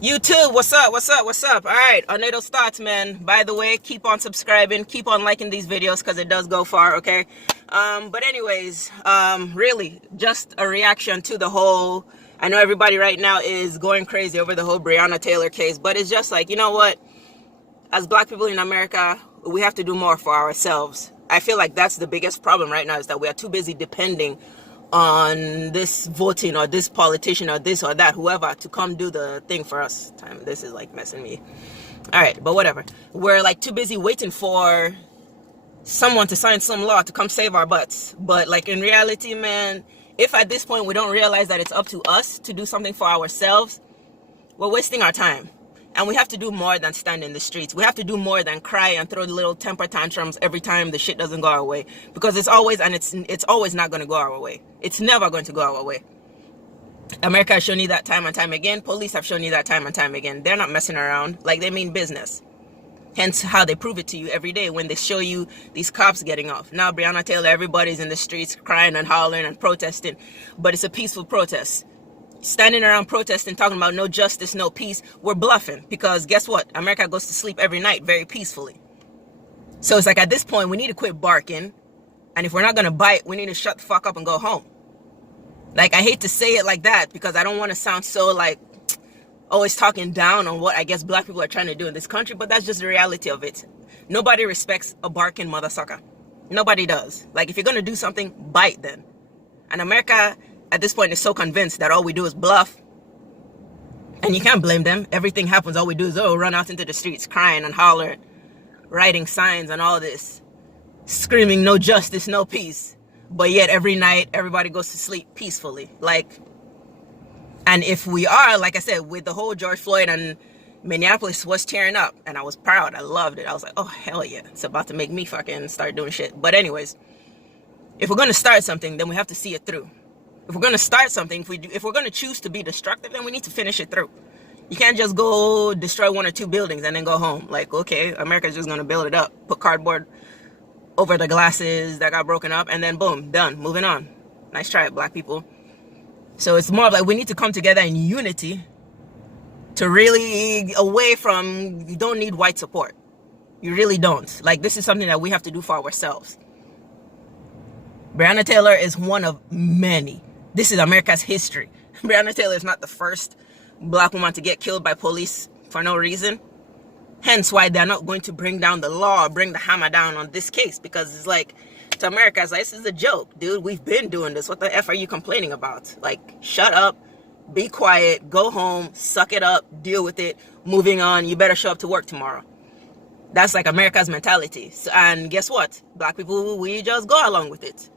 YouTube, what's up? What's up? What's up? All right, Arnado's thoughts, man. By the way, keep on subscribing, keep on liking these videos because it does go far, okay? But anyways, really, just a reaction to the whole. I know everybody right now is going crazy over the whole Breonna Taylor case, but it's just like, you know what? As black people in America, we have to do more for ourselves. I feel like that's the biggest problem right now, is that we are too busy depending on this voting or this politician or this or that, whoever, to come do the thing for us. This is like messing me. All right, but whatever. We're like too busy waiting for someone to sign some law to come save our butts. But like in reality, man, if at this point we don't realize that it's up to us to do something for ourselves, we're wasting our time. And we have to do more than stand in the streets. We have to do more than cry and throw little temper tantrums every time the shit doesn't go our way. Because it's always not going to go our way. It's never going to go our way. America has shown you that time and time again. Police have shown you that time and time again. They're not messing around. Like, they mean business. Hence how they prove it to you every day when they show you these cops getting off. Now, Breonna Taylor, everybody's in the streets crying and hollering and protesting. But it's a peaceful protest. Standing around protesting, talking about no justice, no peace, we're bluffing. Because guess what? America goes to sleep every night very peacefully. So it's like, at this point, we need to quit barking. And if we're not going to bite, we need to shut the fuck up and go home. Like, I hate to say it like that because I don't want to sound so like always talking down on what I guess black people are trying to do in this country. But that's just the reality of it. Nobody respects a barking mother sucker. Nobody does. Like, if you're going to do something, bite then. And America at this point is so convinced that all we do is bluff. And you can't blame them. Everything happens. All we do is, run out into the streets crying and hollering, writing signs and all this, screaming no justice, no peace. But yet every night, everybody goes to sleep peacefully. Like, and if we are, like I said, with the whole George Floyd, and Minneapolis was tearing up, and I was proud. I loved it. I was like, oh, hell yeah. It's about to make me fucking start doing shit. But anyways, if we're going to start something, then we have to see it through. If we're going to start something, if we're going to choose to be destructive, then we need to finish it through. You can't just go destroy one or two buildings and then go home. Like, okay, America's just going to build it up, put cardboard over the glasses that got broken up, and then boom, done, moving on. Nice try, black people. So it's more of like we need to come together in unity to really, away from, you don't need white support. You really don't. Like, this is something that we have to do for ourselves. Breonna Taylor is one of many. This is America's history. Breonna Taylor is not the first black woman to get killed by police for no reason. Hence why they're not going to bring down the law, bring the hammer down on this case. Because it's like, to America, it's like, this is a joke, dude. We've been doing this. What the F are you complaining about? Like, shut up, be quiet, go home, suck it up, deal with it, moving on. You better show up to work tomorrow. That's like America's mentality. So, and guess what? Black people, we just go along with it.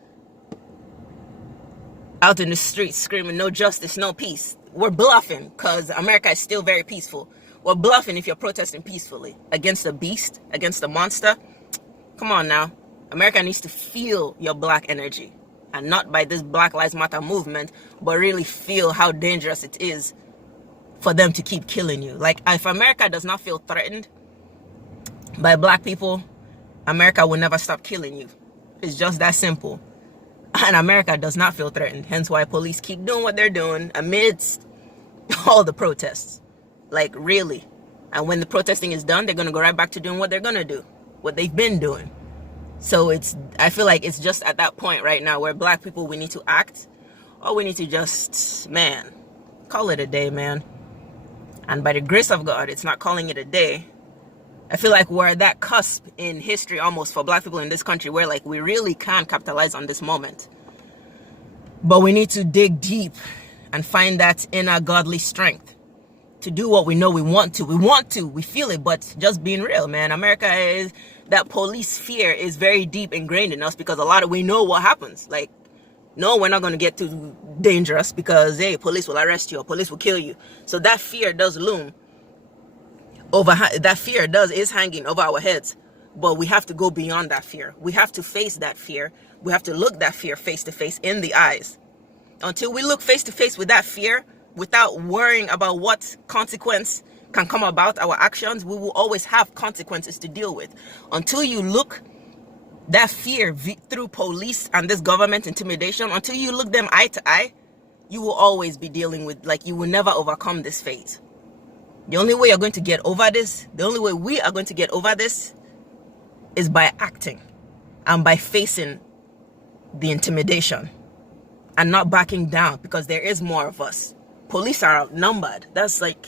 Out in the streets screaming no justice, no peace. We're bluffing because America is still very peaceful. We're bluffing if you're protesting peacefully against a beast, against a monster. Come on now. America needs to feel your black energy, and not by this Black Lives Matter movement, but really feel how dangerous it is for them to keep killing you. Like, if America does not feel threatened by black people, America will never stop killing you. It's just that simple. And America does not feel threatened. Hence why police keep doing what they're doing amidst all the protests. Like, really. And when the protesting is done, they're going to go right back to doing what they're going to do. What they've been doing. So I feel like it's just at that point right now where black people, we need to act. Or we need to just, man, call it a day, man. And by the grace of God, it's not calling it a day. I feel like we're at that cusp in history almost for black people in this country where, like, we really can capitalize on this moment. But we need to dig deep and find that inner godly strength to do what we know we want to. We feel it, but just being real, man. America is, that police fear is very deep ingrained in us because we know what happens. Like, no, we're not going to get too dangerous because, hey, police will arrest you or police will kill you. So that fear does loom. Is hanging over our heads, but we have to go beyond that fear. We have to face that fear. We have to look that fear face to face in the eyes. Until we look face to face with that fear, without worrying about what consequence can come about our actions, we will always have consequences to deal with. Until you look that fear through police and this government intimidation, until you look them eye to eye, you will always be dealing with, like, you will never overcome this phase. The only way you're going to get over this, the only way we are going to get over this is by acting and by facing the intimidation and not backing down, because there is more of us. Police are outnumbered. That's like,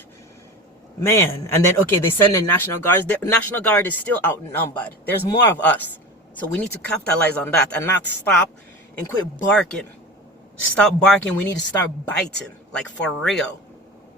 man. And then, okay, they send in National Guards. The National Guard is still outnumbered. There's more of us. So we need to capitalize on that and not stop and quit barking. Stop barking. We need to start biting, like for real.